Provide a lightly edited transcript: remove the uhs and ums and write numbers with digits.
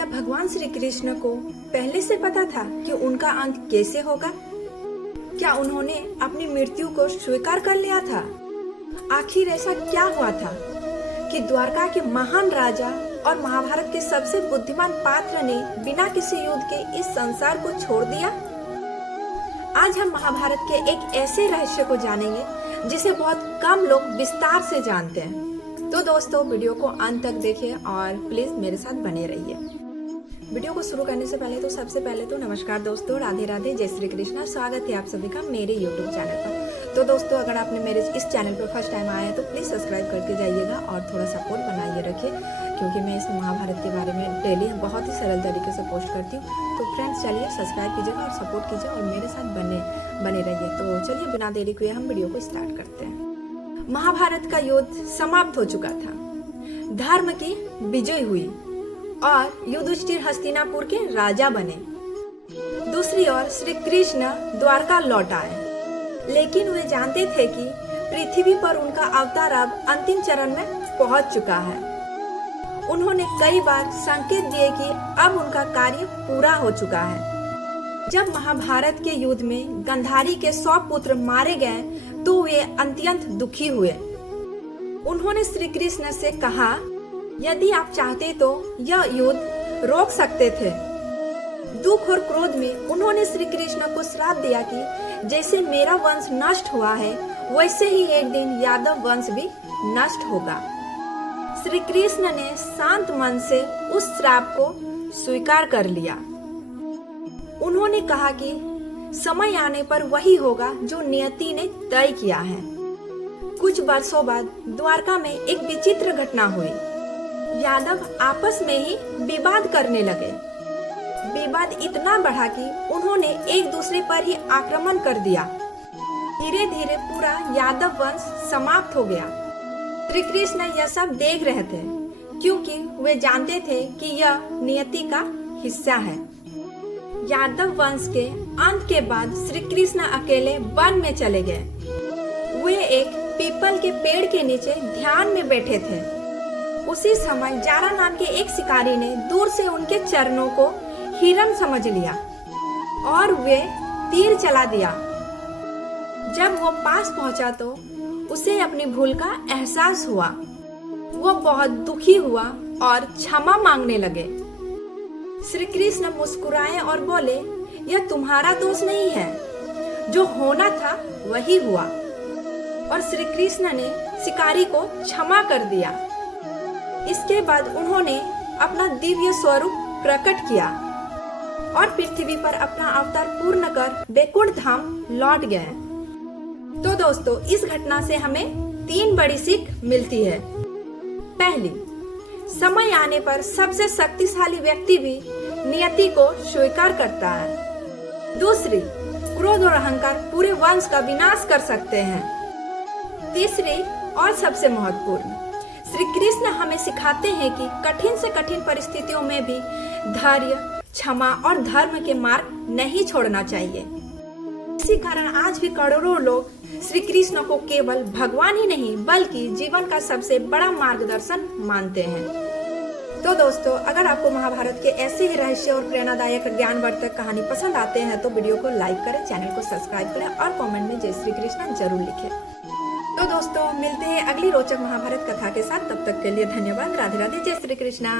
क्या भगवान श्री कृष्ण को पहले से पता था कि उनका अंत कैसे होगा? क्या उन्होंने अपनी मृत्यु को स्वीकार कर लिया था? आखिर ऐसा क्या हुआ था कि द्वारका के महान राजा और महाभारत के सबसे बुद्धिमान पात्र ने बिना किसी युद्ध के इस संसार को छोड़ दिया? आज हम महाभारत के एक ऐसे रहस्य को जानेंगे जिसे बहुत कम लोग विस्तार से जानते हैं। तो दोस्तों, वीडियो को अंत तक देखिए और प्लीज मेरे साथ बने रहिए। वीडियो को शुरू करने से पहले सबसे पहले नमस्कार दोस्तों, राधे राधे, जय श्री कृष्णा। स्वागत है आप सभी का मेरे यूट्यूब चैनल पर। तो दोस्तों, अगर आपने मेरे इस चैनल पर फर्स्ट टाइम आया है तो प्लीज़ सब्सक्राइब करके जाइएगा और थोड़ा सपोर्ट बनाइए रखिए, क्योंकि मैं इस महाभारत के बारे में डेली बहुत ही सरल तरीके से पोस्ट करती हूँ। तो फ्रेंड्स, चलिए सब्सक्राइब कीजिएगा और सपोर्ट कीजिए और मेरे साथ बने रहिए। तो चलिए बिना देरी किए हम वीडियो को स्टार्ट करते हैं। महाभारत का युद्ध समाप्त हो चुका था, धर्म की विजय हुई और युधिष्ठिर हस्तिनापुर के राजा बने। दूसरी ओर श्री कृष्ण द्वारका लौट आए, लेकिन वे जानते थे कि पृथ्वी पर उनका अवतार अब अंतिम चरण में पहुंच चुका है। उन्होंने कई बार संकेत दिए कि अब उनका कार्य पूरा हो चुका है। जब महाभारत के युद्ध में गांधारी के 100 पुत्र मारे गए तो वे अत्यंत दुखी हुए। उन्होंने श्री कृष्ण से कहा, यदि आप चाहते तो यह युद्ध रोक सकते थे। दुख और क्रोध में उन्होंने श्री कृष्ण को श्राप दिया कि जैसे मेरा वंश नष्ट हुआ है वैसे ही एक दिन यादव वंश भी नष्ट होगा। श्री कृष्ण ने शांत मन से उस श्राप को स्वीकार कर लिया। उन्होंने कहा कि समय आने पर वही होगा जो नियति ने तय किया है। कुछ वर्षों बाद द्वारका में एक विचित्र घटना हुई। यादव आपस में ही विवाद करने लगे। विवाद इतना बढ़ा कि उन्होंने एक दूसरे पर ही आक्रमण कर दिया। धीरे धीरे पूरा यादव वंश समाप्त हो गया। श्री कृष्ण यह सब देख रहे थे, क्योंकि वे जानते थे कि यह नियति का हिस्सा है। यादव वंश के अंत के बाद श्री कृष्ण अकेले वन में चले गए। वे एक पीपल के पेड़ के नीचे ध्यान में बैठे थे। उसी समय जारा नाम के एक शिकारी ने दूर से उनके चरणों को हिरण समझ लिया और वे तीर चला दिया। जब वो पास पहुंचा तो उसे अपनी भूल का एहसास हुआ। वो बहुत दुखी हुआ और क्षमा मांगने लगे। श्री कृष्ण मुस्कुराए और बोले, यह तुम्हारा दोष नहीं है, जो होना था वही हुआ। और श्री कृष्ण ने शिकारी को क्षमा कर दिया। इसके बाद उन्होंने अपना दिव्य स्वरूप प्रकट किया और पृथ्वी पर अपना अवतार पूर्ण कर वैकुंठ धाम लौट गए। तो दोस्तों, इस घटना से हमें 3 बड़ी सीख मिलती है। पहली, समय आने पर सबसे शक्तिशाली व्यक्ति भी नियति को स्वीकार करता है। दूसरी, क्रोध और अहंकार पूरे वंश का विनाश कर सकते हैं। तीसरी और सबसे महत्वपूर्ण, श्री कृष्ण हमें सिखाते हैं कि कठिन से कठिन परिस्थितियों में भी धैर्य, क्षमा और धर्म के मार्ग नहीं छोड़ना चाहिए। इसी कारण आज भी करोड़ों लोग श्री कृष्ण को केवल भगवान ही नहीं बल्कि जीवन का सबसे बड़ा मार्गदर्शन मानते हैं। तो दोस्तों, अगर आपको महाभारत के ऐसे ही रहस्य और प्रेरणादायक ज्ञानवर्धक कहानी पसंद आते हैं तो वीडियो को लाइक करें, चैनल को सब्सक्राइब करें और कमेंट में जय श्री कृष्ण जरूर लिखें। तो दोस्तों, मिलते हैं अगली रोचक महाभारत कथा के साथ। तब तक के लिए धन्यवाद। राधे राधे, जय श्री कृष्णा।